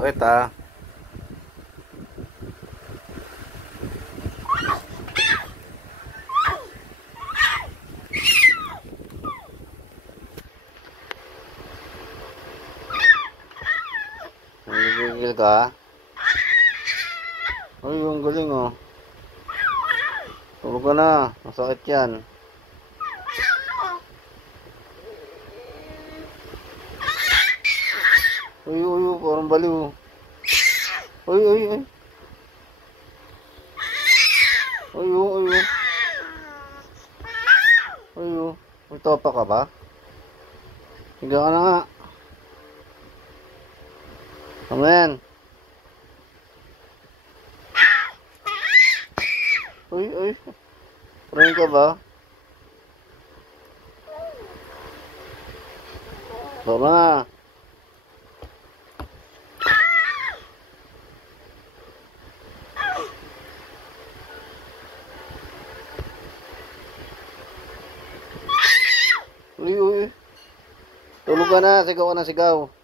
Sakit ah. Nagigigil ka? Ay, yung galing oh. Tulog ka na. Masakit yan. Uy, uy, uy, parang baliw. Uy, uy, uy. Uy, uy, uy. Uy, uy. May topa ka ba? Higa ka na nga. Ano yan? Uy, uy. Prank ka ba? Tama na. Uy, uy. Tulog ka na. Sigaw ka na, sigaw.